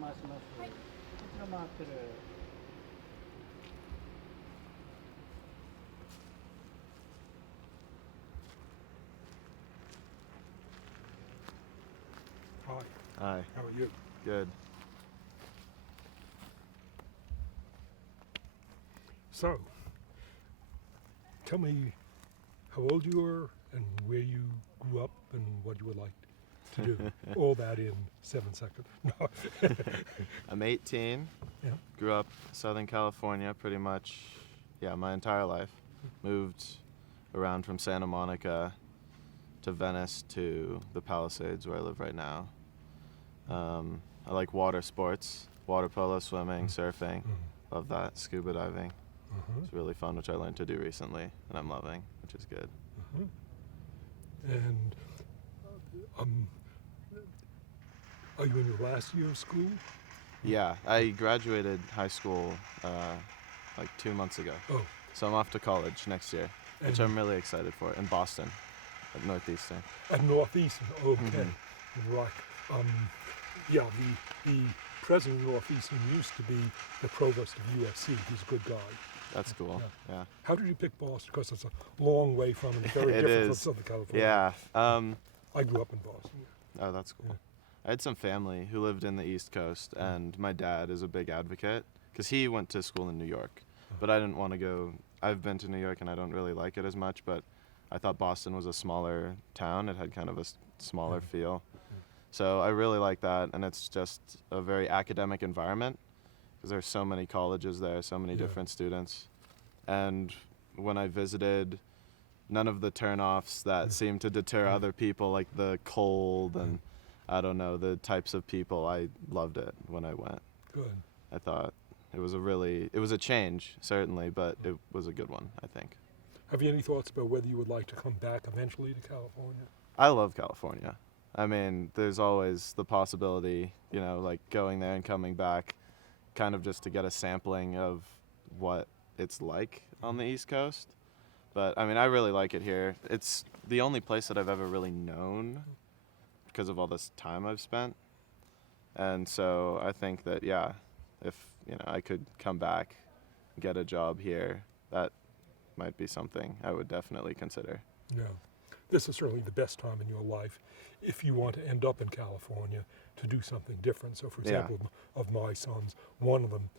回します。こちら回ってる。Hi, Hi. how are you? Good. So, tell me how old you were and where you grew up and what you would like to do. All that in 7 seconds. No. I'm 18. Yeah. Grew up Southern California pretty much, my entire life. Moved around from Santa Monica to Venice to the Palisades where I live right now. I like water sports, water polo, swimming, surfing. Love that. Scuba diving. It's really fun, which I learned to do recently, and I'm loving, which is good. And um, are you in your last year of school? Yeah, I graduated high school like 2 months ago. Oh, So I'm off to college next year, which And- I'm really excited for, in Boston, at Northeastern. at Northeastern. Okay, right. Yeah, the president of Northeastern used to be the provost of USC. He's a good guy. That's cool. Yeah. How did you pick Boston? Because it's a long way from and very It different is. from Southern California. Yeah. I grew up in Boston. Oh, that's cool. I had some family who lived in the East Coast, and my dad is a big advocate because he went to school in New York, but I didn't want to go. I've been to New York, and I don't really like it as much, but I thought Boston was a smaller town. It had kind of a smaller feel. So I really like that, and it's just a very academic environment because there's so many colleges there, so many different students. And when I visited, none of the turnoffs that seem to deter other people, like the cold and I don't know, the types of people. I loved it when I went. Good. I thought it was a change, certainly, but it was a good one, I think. Have you any thoughts about whether you would like to come back eventually to California? I love California. I mean, there's always the possibility, like going there and coming back, kind of just to get a sampling of what it's like on the East Coast. But I mean, I really like it here. It's the only place that I've ever really known because of all this time I've spent. And so I think that, if, I could come back, get a job here, that might be something I would definitely consider. Yeah. This is certainly the best time in your life if you want to end up in California to do something different. So, for example, of my sons, one of them,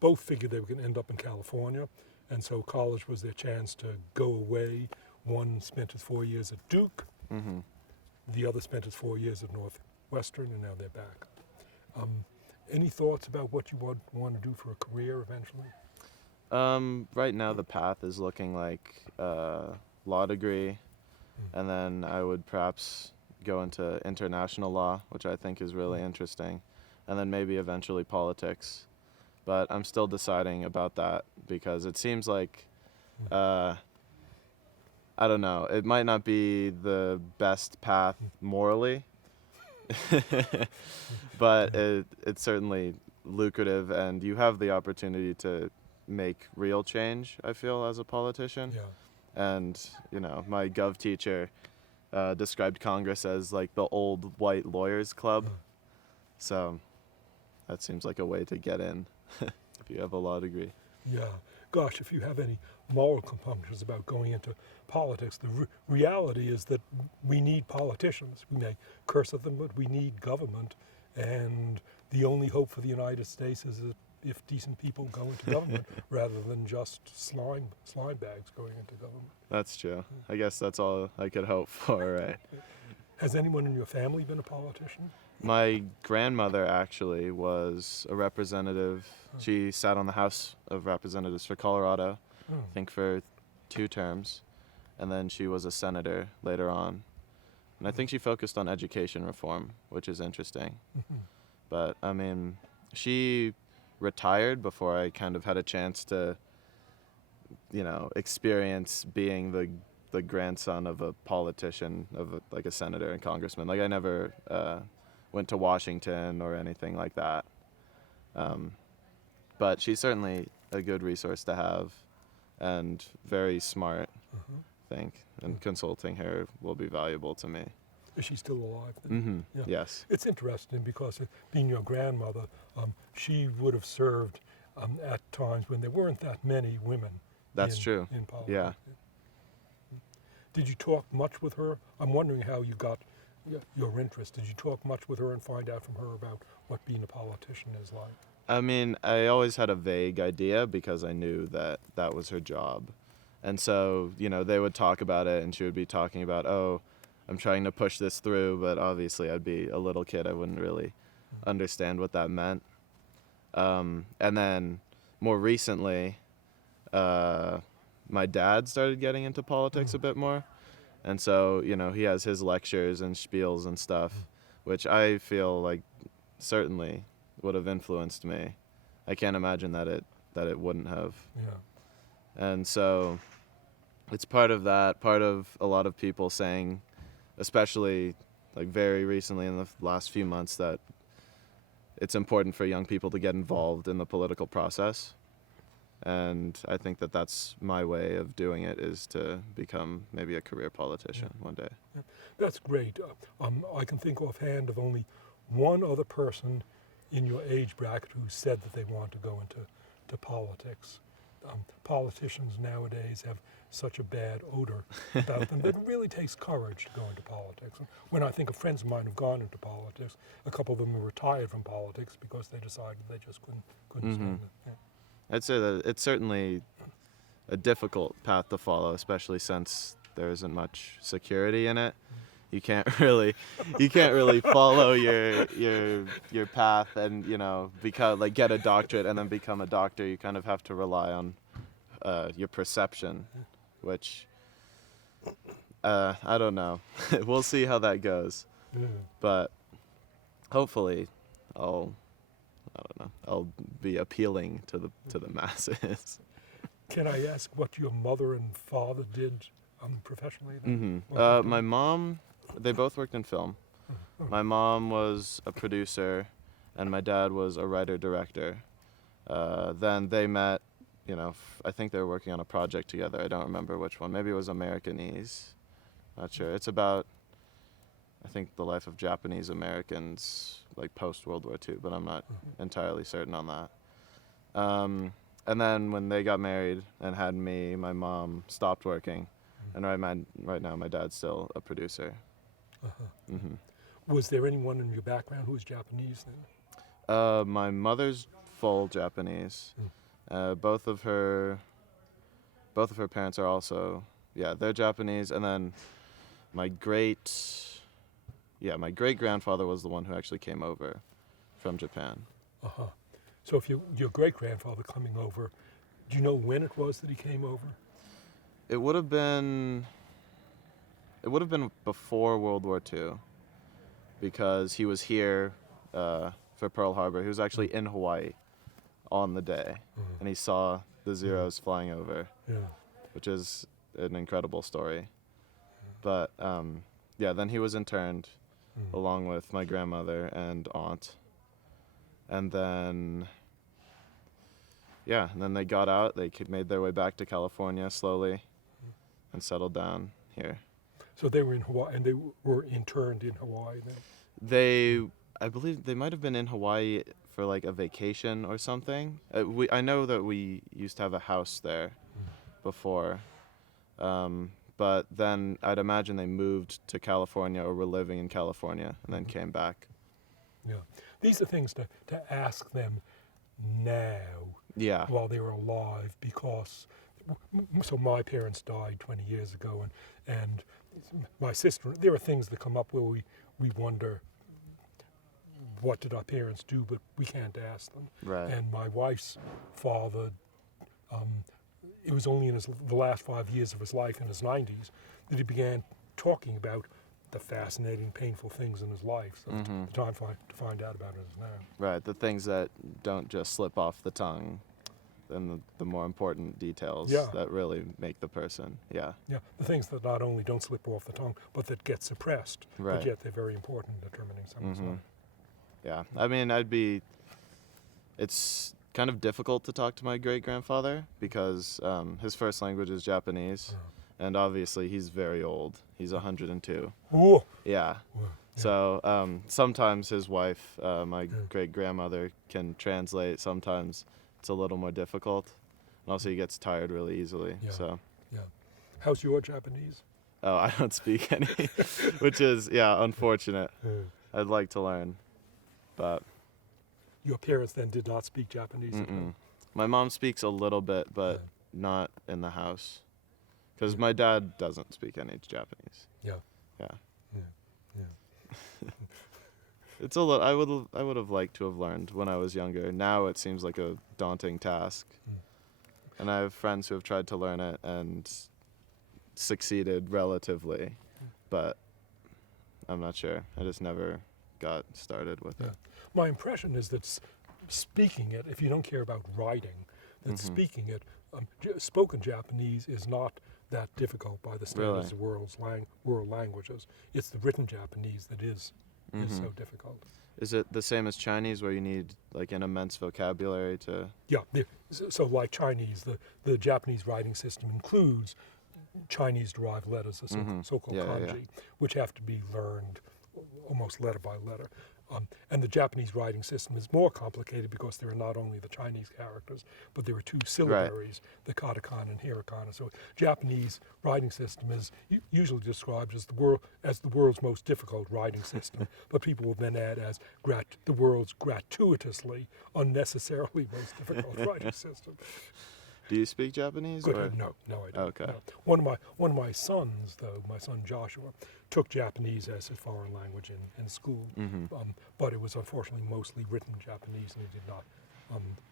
both figured they were going to end up in California, and so college was their chance to go away. One spent his 4 years at Duke, the other spent his 4 years at Northwestern, and now they're back. Any thoughts about what you want to do for a career eventually? Right now the path is looking like law degree, and then I would perhaps go into international law, which I think is really interesting, and then maybe eventually politics. But I'm still deciding about that because it seems like, I don't know, it might not be the best path morally, but it's certainly lucrative, and you have the opportunity to make real change, I feel, as a politician. Yeah. And, my gov teacher described Congress as like the old white lawyers club. So that seems like a way to get in if you have a law degree. Yeah. Gosh, if you have any moral compunctions about going into politics, the reality is that we need politicians. We may curse at them, but we need government. And the only hope for the United States is that if decent people go into government rather than just slime bags going into government. That's true. I guess that's all I could hope for, right? Has anyone in your family been a politician? My grandmother actually was a representative. She sat on the House of Representatives for Colorado, I think for 2 terms, and then she was a senator later on. And I think she focused on education reform, which is interesting. But, I mean, she retired before I kind of had a chance to, experience being the grandson of a politician, like a senator and congressman. Like, I never went to Washington or anything like that. But she's certainly a good resource to have and very smart, I think, and consulting her will be valuable to me. Is she still alive? Mm-hmm. Yeah. Yes. It's interesting because being your grandmother, she would have served at times when there weren't that many women. That's true. In politics. Yeah. Did you talk much with her? I'm wondering how you got your interest. Did you talk much with her and find out from her about what being a politician is like? I mean, I always had a vague idea because I knew that that was her job. And so, they would talk about it and she would be talking about, oh, I'm trying to push this through, but obviously I'd be a little kid. I wouldn't really understand what that meant. And then more recently, my dad started getting into politics a bit more. And so, he has his lectures and spiels and stuff, which I feel like certainly would have influenced me. I can't imagine that it wouldn't have. Yeah. And so it's part of that, part of a lot of people saying, especially like very recently in the last few months, that it's important for young people to get involved in the political process. And I think that that's my way of doing it, is to become maybe a career politician one day. Yeah. That's great. I can think offhand of only one other person in your age bracket who said that they want to go into politics. Politicians nowadays have such a bad odor about them that it really takes courage to go into politics. When I think of friends of mine who've gone into politics, a couple of them are retired from politics because they decided they just couldn't stand it. Yeah. I'd say that it's certainly a difficult path to follow, especially since there isn't much security in it. You can't really follow your path and get a doctorate and then become a doctor. You kind of have to rely on your perception, which I don't know. We'll see how that goes. Yeah. But hopefully, I'll be appealing to the masses. Can I ask what your mother and father did professionally then? My mom, they both worked in film. My mom was a producer, and my dad was a writer-director. Then they met, I think they were working on a project together. I don't remember which one. Maybe it was Americanese. Not sure. It's about, I think, the life of Japanese Americans, like post-World War II, but I'm not entirely certain on that. And then when they got married and had me, my mom stopped working. And right now, my dad's still a producer. Was there anyone in your background who was Japanese then? My mother's full Japanese. Both of her parents are also, they're Japanese. And then my great grandfather was the one who actually came over from Japan. So if your great-grandfather coming over, do you know when it was that he came over? It would have been before World War II, because he was here for Pearl Harbor. He was actually in Hawaii on the day, and he saw the Zeros flying over, which is an incredible story. But then he was interned along with my grandmother and aunt. And then they got out. They made their way back to California slowly and settled down here. So they were in Hawaii, and they were interned in Hawaii then? I believe they might have been in Hawaii for like a vacation or something. I know that we used to have a house there before. But then I'd imagine they moved to California or were living in California and then came back. Yeah. These are things to ask them now while they were alive, because my parents died 20 years ago, and my sister, there are things that come up where we wonder, what did our parents do, but we can't ask them. Right. And my wife's father, it was only in the last 5 years of his life, in his 90s, that he began talking about the fascinating, painful things in his life. So the time to find out about it is now. Right, the things that don't just slip off the tongue, and the more important details that really make the person. Yeah, the things that not only don't slip off the tongue, but that get suppressed, but yet they're very important in determining someone's life. Yeah, I mean, it's kind of difficult to talk to my great-grandfather because his first language is Japanese, and obviously he's very old. He's 102. Whoa. Yeah. Whoa. So sometimes his wife, my Yeah. great-grandmother, can translate. Sometimes it's a little more difficult. And also he gets tired really easily. Yeah. So, Yeah. How's your Japanese? oh, I don't speak any, which is, yeah, unfortunate. I'd like to learn, but Your parents then did not speak Japanese at home? my mom speaks a little bit, but Yeah. not in the house. Because my dad doesn't speak any Japanese. Yeah. Yeah. Yeah. Yeah. It's a I would have liked to have learned when I was younger. Now it seems like a daunting task. And I have friends who have tried to learn it and succeeded relatively, but I'm not sure. I just never got started with it. My impression is that speaking it, if you don't care about writing, that speaking it, spoken Japanese is not that difficult by the standards of world languages. It's the written Japanese that is so difficult. Is it the same as Chinese where you need like an immense vocabulary to... Yeah, so like Chinese, the Japanese writing system includes Chinese-derived letters, the so-called kanji, which have to be learned almost letter by letter. And the Japanese writing system is more complicated because there are not only the Chinese characters, but there are two syllabaries, the katakana and hiragana. So Japanese writing system is usually described as the world's most difficult writing system, but people will then add as the world's gratuitously, unnecessarily most difficult writing system. Do you speak Japanese? Good. Or? No, I don't. Okay. No. One of my sons, though, my son Joshua, took Japanese as his foreign language in school, but it was unfortunately mostly written Japanese, and he did not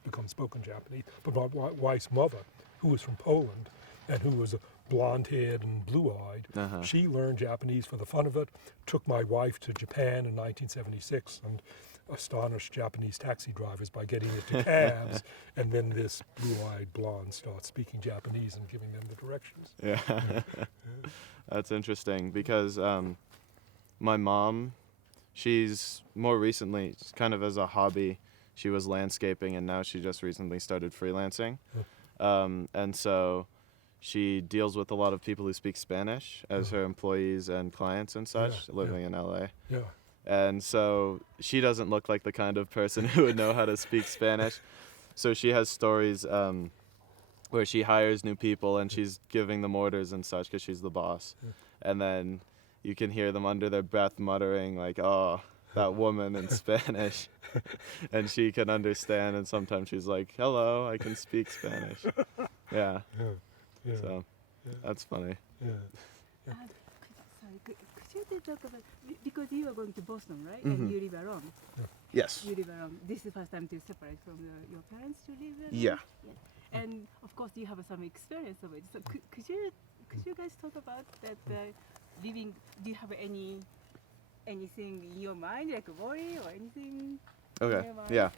become spoken Japanese. But my wife's mother, who was from Poland, and who was blonde-haired and blue-eyed, she learned Japanese for the fun of it, took my wife to Japan in 1976, and astonished Japanese taxi drivers by getting into cabs, and then this blue-eyed blonde starts speaking Japanese and giving them the directions. Yeah. That's interesting because my mom, she's more recently, kind of as a hobby, she was landscaping, and now she just recently started freelancing. And so she deals with a lot of people who speak Spanish as her employees and clients and such, living in LA. Yeah. And so she doesn't look like the kind of person who would know how to speak Spanish. So she has stories where she hires new people and she's giving them orders and such because she's the boss. And then you can hear them under their breath muttering like, oh, that woman in Spanish. And she can understand, and sometimes she's like, hello, I can speak Spanish. Yeah. So that's funny. Could you talk about, because you are going to Boston, right? And you live alone. Yes. You live alone. This is the first time to separate from your parents to live alone? Yeah. And of course you have some experience of it. So could you guys talk about that living? Do you have anything in your mind, like a worry or anything? Okay. In your mind? Yeah.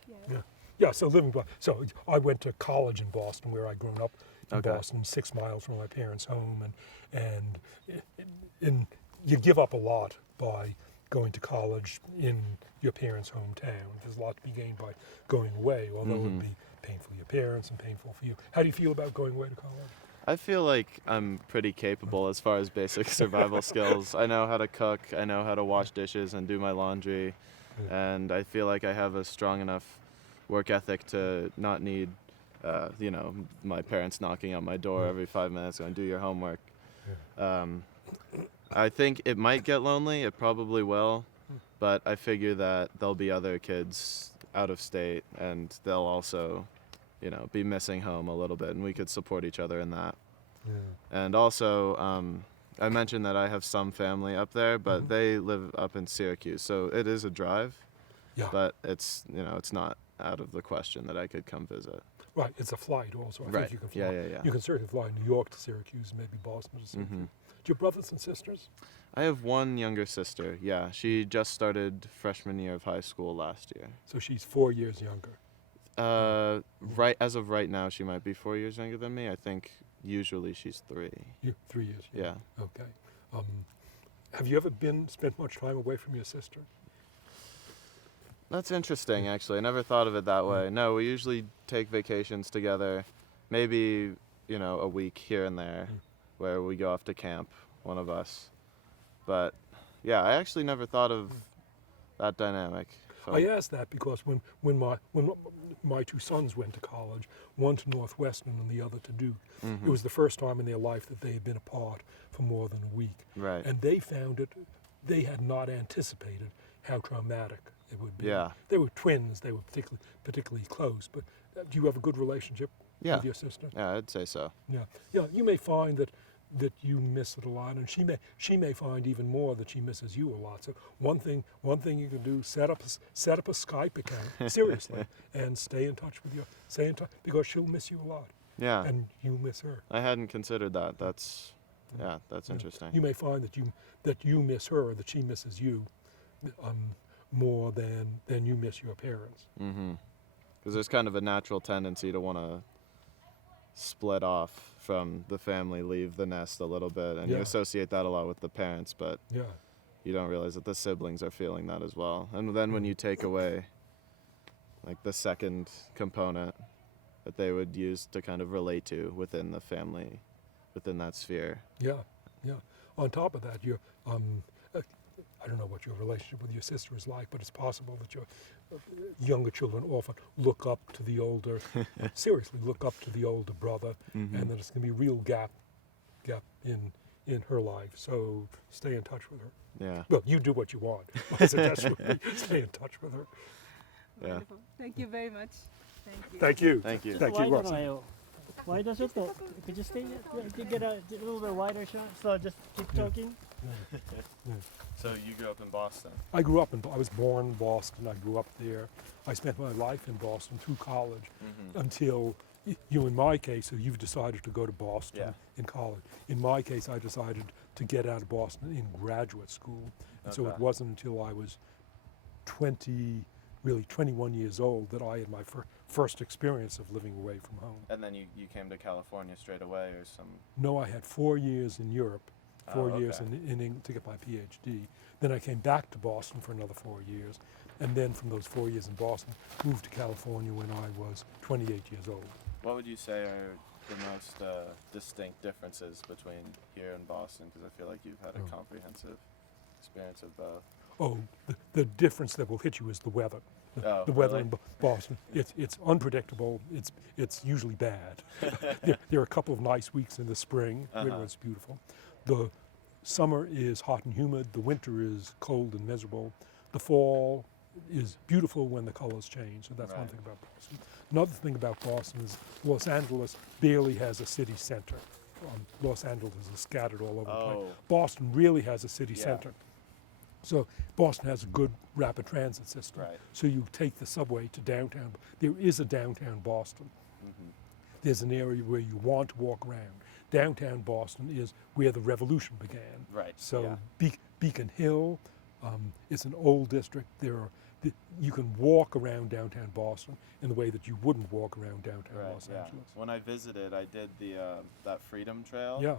Yeah, so so I went to college in Boston, where I'd grown up in Boston, 6 miles from my parents' home, and you give up a lot by going to college in your parents' hometown. There's a lot to be gained by going away, although it would be painful for your parents and painful for you. How do you feel about going away to college? I feel like I'm pretty capable as far as basic survival skills. I know how to cook, I know how to wash dishes and do my laundry, and I feel like I have a strong enough work ethic to not need, my parents knocking on my door every 5 minutes going, do your homework. I think it might get lonely, it probably will, but I figure that there'll be other kids out of state and they'll also, be missing home a little bit, and we could support each other in that. And also, I mentioned that I have some family up there, but they live up in Syracuse, so it is a drive, but it's not out of the question that I could come visit. Right, it's a flight also. I think you can fly. Yeah. You can certainly fly New York to Syracuse, maybe Boston to Syracuse. Do you have brothers and sisters? I have one younger sister, yeah. She just started freshman year of high school last year. So she's 4 years younger. Right as of right now, she might be 4 years younger than me. I think usually she's 3. You're 3 years younger. Yeah. Okay. Have you ever spent much time away from your sister? That's interesting, actually. I never thought of it that way. No, we usually take vacations together, maybe, a week here and there, where we go off to camp, one of us. But yeah, I actually never thought of that dynamic. So, I asked that because when my two sons went to college, one to Northwestern and the other to Duke, it was the first time in their life that they had been apart for more than a week. right. And they found it, they had not anticipated how traumatic it would be. Yeah. They were twins, they were particularly close, but do you have a good relationship Yeah. with your sister? Yeah, I'd say so. Yeah. Yeah, you may find that you miss it a lot, and she may find even more that she misses you a lot. So one thing you can do, set up a Skype account, seriously, and stay in touch because she'll miss you a lot, Yeah. and you miss her. I hadn't considered that. That's interesting. You may find that you miss her, or that she misses you, more than you miss your parents. Because there's kind of a natural tendency to want to split off from the family, leave the nest a little bit, and you Yeah. associate that a lot with the parents, but Yeah. you don't realize that the siblings are feeling that as well. And then when you take away like the second component that they would use to kind of relate to within the family, within that sphere. Yeah, yeah. On top of that, I don't know what your relationship with your sister is like, but it's possible that your younger children often look up to the older, seriously look up to the older brother, and that it's going to be a real gap in her life. So stay in touch with her. Yeah. Well, you do what you want. My suggestion would be stay in touch with her. Yeah. Wonderful. Thank you very much. Thank you. Thank you. Thank you. Thank you, Wider Russell. aisle. Wider just could you stay? You get a little bit wider shot. So just keep talking. So you grew up in Boston? I was born in Boston. I grew up there. I spent my life in Boston through college until you, in my case, so you've decided to go to Boston Yeah. in college. In my case, I decided to get out of Boston in graduate school. And so it Okay. wasn't until I was 21 years old that I had my first experience of living away from home. And then you came to California straight away, or some? No, I had 4 years in Europe, 4 Oh, years okay. in England to get my PhD. Then I came back to Boston for another 4 years. And then from those 4 years in Boston, moved to California when I was 28 years old. What would you say are the most distinct differences between here and Boston? Because I feel like you've had a comprehensive experience of both. Oh, the difference that will hit you is the weather. Oh, The weather really? in Boston, it's unpredictable. It's usually bad. There are a couple of nice weeks in the spring where it's beautiful. The summer is hot and humid. The winter is cold and miserable. The fall is beautiful when the colors change. So that's one Right. thing about Boston. Another thing about Boston is Los Angeles barely has a city center. Los Angeles is scattered all over the place. Oh. Boston really has a city Yeah. center. So Boston has a good rapid transit system. Right. So you take the subway to downtown. There is a downtown Boston. There's an area where you want to walk around. Downtown Boston is where the revolution began. Right, So yeah. Beacon Hill, it's an old district. You can walk around downtown Boston in the way that you wouldn't walk around downtown Right, Los yeah. Angeles. When I visited, I did that Freedom Trail. Yeah,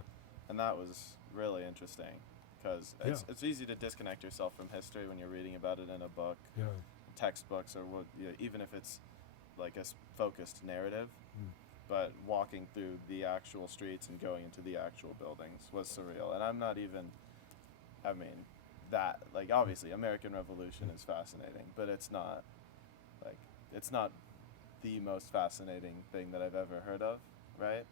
And that was really interesting because it's easy to disconnect yourself from history when you're reading about it in a book, yeah. textbooks, or even if it's like a focused narrative. But walking through the actual streets and going into the actual buildings was surreal. And I'm not even, I mean, that, like, obviously American Revolution is fascinating, but it's not the most fascinating thing that I've ever heard of, right?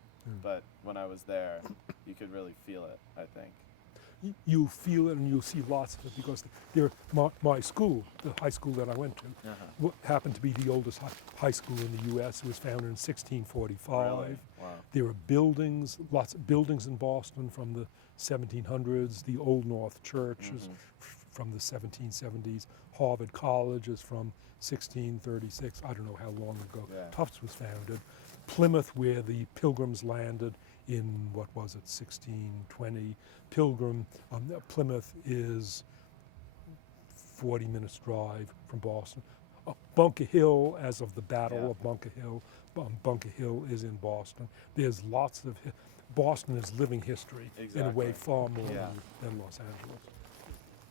But when I was there, you could really feel it, I think. You feel it and you see lots of it because my school, the high school that I went to, happened to be the oldest high school in the U.S. It was founded in 1645. Really? Wow. There are buildings, lots of buildings in Boston from the 1700s. The Old North Church is from the 1770s. Harvard College is from 1636. I don't know how long ago Yeah. Tufts was founded. Plymouth, where the Pilgrims landed in, what was it, 1620. Plymouth is 40 minutes drive from Boston. Bunker Hill, as of the Battle of Bunker Hill, Bunker Hill is in Boston. There's lots of, Boston is living history in a way Exactly. far more Yeah. than Los Angeles.